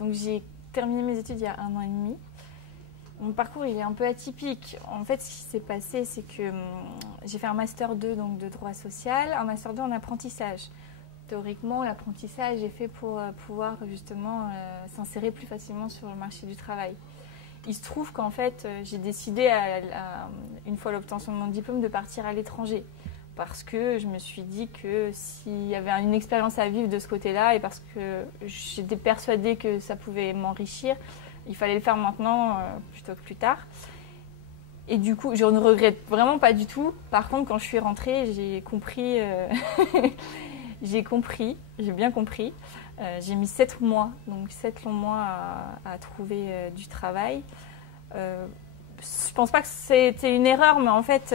Donc j'ai terminé mes études il y a 1 an et demi. Mon parcours il est un peu atypique. En fait, ce qui s'est passé, c'est que j'ai fait un Master 2 donc, de droit social, un Master 2 en apprentissage. Théoriquement, l'apprentissage est fait pour pouvoir justement s'insérer plus facilement sur le marché du travail. Il se trouve qu'en fait, j'ai décidé, une fois l'obtention de mon diplôme, de partir à l'étranger. Parce que je me suis dit que s'il y avait une expérience à vivre de ce côté-là, et parce que j'étais persuadée que ça pouvait m'enrichir, il fallait le faire maintenant plutôt que plus tard. Et du coup, je ne regrette vraiment pas du tout. Par contre, quand je suis rentrée, j'ai compris, j'ai bien compris. J'ai mis 7 mois, donc 7 longs mois à trouver du travail. Je pense pas que c'était une erreur, mais en fait,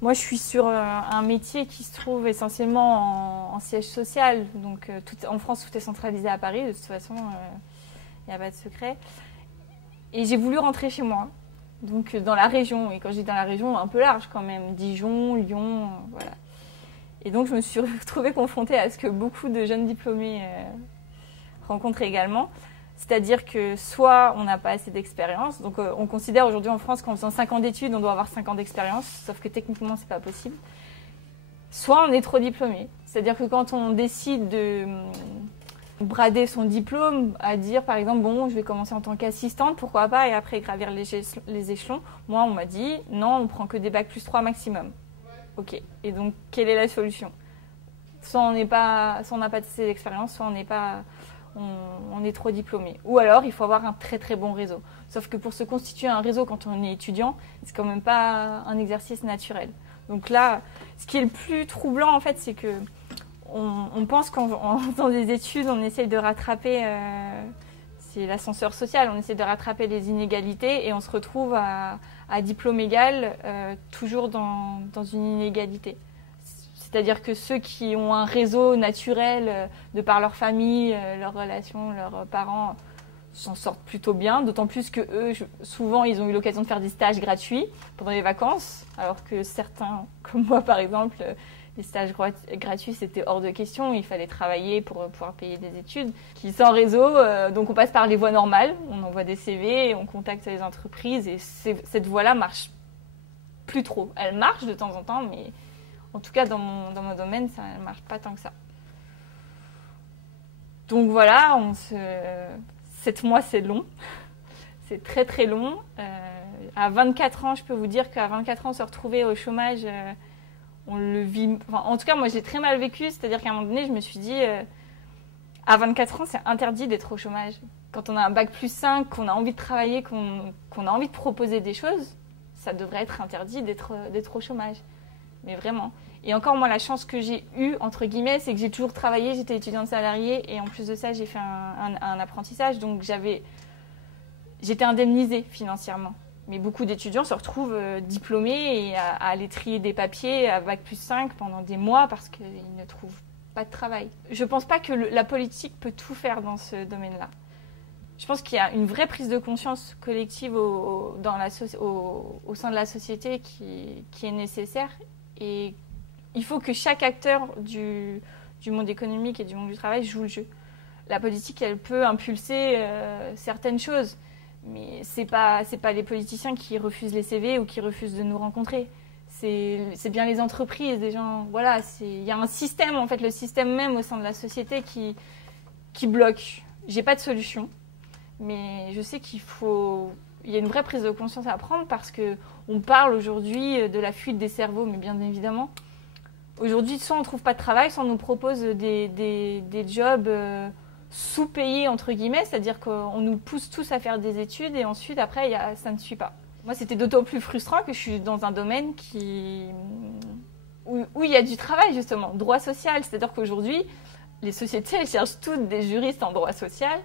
moi je suis sur un métier qui se trouve essentiellement en siège social. Donc en France, tout est centralisé à Paris, de toute façon, il n'y a pas de secret. Et j'ai voulu rentrer chez moi, donc dans la région. Et quand je dis dans la région, un peu large quand même, Dijon, Lyon, voilà. Et donc je me suis retrouvée confrontée à ce que beaucoup de jeunes diplômés rencontrent également. C'est-à-dire que soit on n'a pas assez d'expérience, donc on considère aujourd'hui en France qu'en faisant 5 ans d'études, on doit avoir 5 ans d'expérience, sauf que techniquement, c'est pas possible. Soit on est trop diplômé. C'est-à-dire que quand on décide de brader son diplôme, à dire par exemple, bon, je vais commencer en tant qu'assistante, pourquoi pas, et après gravir les échelons, moi on m'a dit, non, on prend que des bacs plus 3 maximum. Ok, et donc quelle est la solution? Soit on n'a pas assez d'expérience, soit on est trop diplômé. Ou alors, il faut avoir un très très bon réseau. Sauf que pour se constituer un réseau quand on est étudiant, c'est quand même pas un exercice naturel. Donc là, ce qui est le plus troublant en fait, c'est que on pense qu'en faisant des études, on essaye de rattraper, c'est l'ascenseur social, on essaie de rattraper les inégalités et on se retrouve à diplôme égal, toujours dans une inégalité. C'est-à-dire que ceux qui ont un réseau naturel de par leur famille, leurs relations, leurs parents, s'en sortent plutôt bien. D'autant plus que eux, souvent, ils ont eu l'occasion de faire des stages gratuits pendant les vacances, alors que certains, comme moi par exemple, les stages gratuits, c'était hors de question. Il fallait travailler pour pouvoir payer des études. Qui sans réseau, donc on passe par les voies normales. On envoie des CV, on contacte les entreprises et cette voie-là marche plus trop. Elle marche de temps en temps, mais en tout cas, dans mon domaine, ça ne marche pas tant que ça. Donc voilà, 7 mois, c'est long. C'est très très long. À 24 ans, je peux vous dire qu'à 24 ans, se retrouver au chômage, on le vit... Enfin, en tout cas, moi, j'ai très mal vécu. C'est-à-dire qu'à un moment donné, je me suis dit, à 24 ans, c'est interdit d'être au chômage. Quand on a un bac plus 5, qu'on a envie de travailler, qu'on a envie de proposer des choses, ça devrait être interdit d'être au chômage. Mais vraiment. Et encore, moi, la chance que j'ai eue, entre guillemets, c'est que j'ai toujours travaillé, j'étais étudiante salariée, et en plus de ça, j'ai fait un apprentissage, donc j'étais indemnisée financièrement. Mais beaucoup d'étudiants se retrouvent diplômés et à aller trier des papiers à bac plus 5 pendant des mois parce qu'ils ne trouvent pas de travail. Je ne pense pas que la politique peut tout faire dans ce domaine-là. Je pense qu'il y a une vraie prise de conscience collective au sein de la société qui est nécessaire. Et il faut que chaque acteur du monde économique et du monde du travail joue le jeu. La politique, elle peut impulser certaines choses, mais c'est pas les politiciens qui refusent les CV ou qui refusent de nous rencontrer. C'est bien les entreprises, des gens. Voilà, il y a un système, en fait, le système même au sein de la société qui bloque. J'ai pas de solution, mais je sais il y a une vraie prise de conscience à prendre parce que on parle aujourd'hui de la fuite des cerveaux, mais bien évidemment. Aujourd'hui, soit on ne trouve pas de travail, soit on nous propose des jobs sous-payés, entre guillemets, c'est-à-dire qu'on nous pousse tous à faire des études et ensuite, après, ça ne suit pas. Moi, c'était d'autant plus frustrant que je suis dans un domaine où il y a du travail, justement, droit social. C'est-à-dire qu'aujourd'hui, les sociétés elles cherchent toutes des juristes en droit social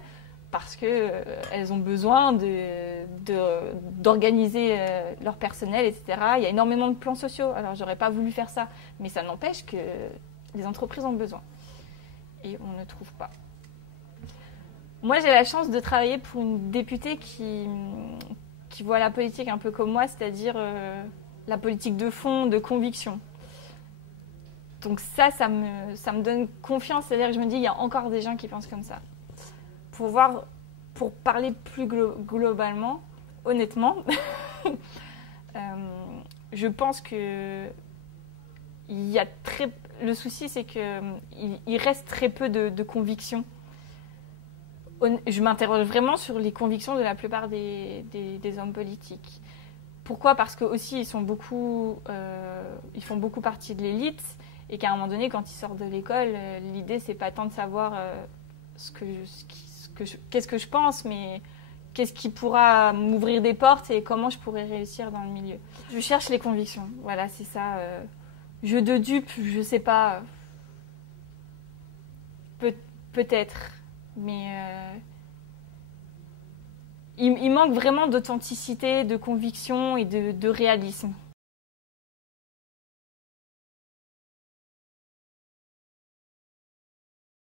parce qu'elles ont besoin d'organiser leur personnel, etc. Il y a énormément de plans sociaux. Alors, j'aurais pas voulu faire ça, mais ça n'empêche que les entreprises ont besoin. Et on ne trouve pas. Moi, j'ai la chance de travailler pour une députée qui voit la politique un peu comme moi, c'est-à-dire la politique de fond, de conviction. Donc ça me donne confiance, c'est-à-dire que je me dis, il y a encore des gens qui pensent comme ça. Pour voir pour parler plus globalement, honnêtement, je pense que le souci, c'est qu'il reste très peu de convictions. Je m'interroge vraiment sur les convictions de la plupart des hommes politiques. Pourquoi ? Parce que aussi ils font beaucoup partie de l'élite et qu'à un moment donné, quand ils sortent de l'école, l'idée c'est pas tant de savoir qu'est-ce que je pense, mais qu'est-ce qui pourra m'ouvrir des portes et comment je pourrais réussir dans le milieu. Je cherche les convictions, voilà, c'est ça. Jeu de dupe, je sais pas, peut-être, mais il manque vraiment d'authenticité, de conviction et de réalisme.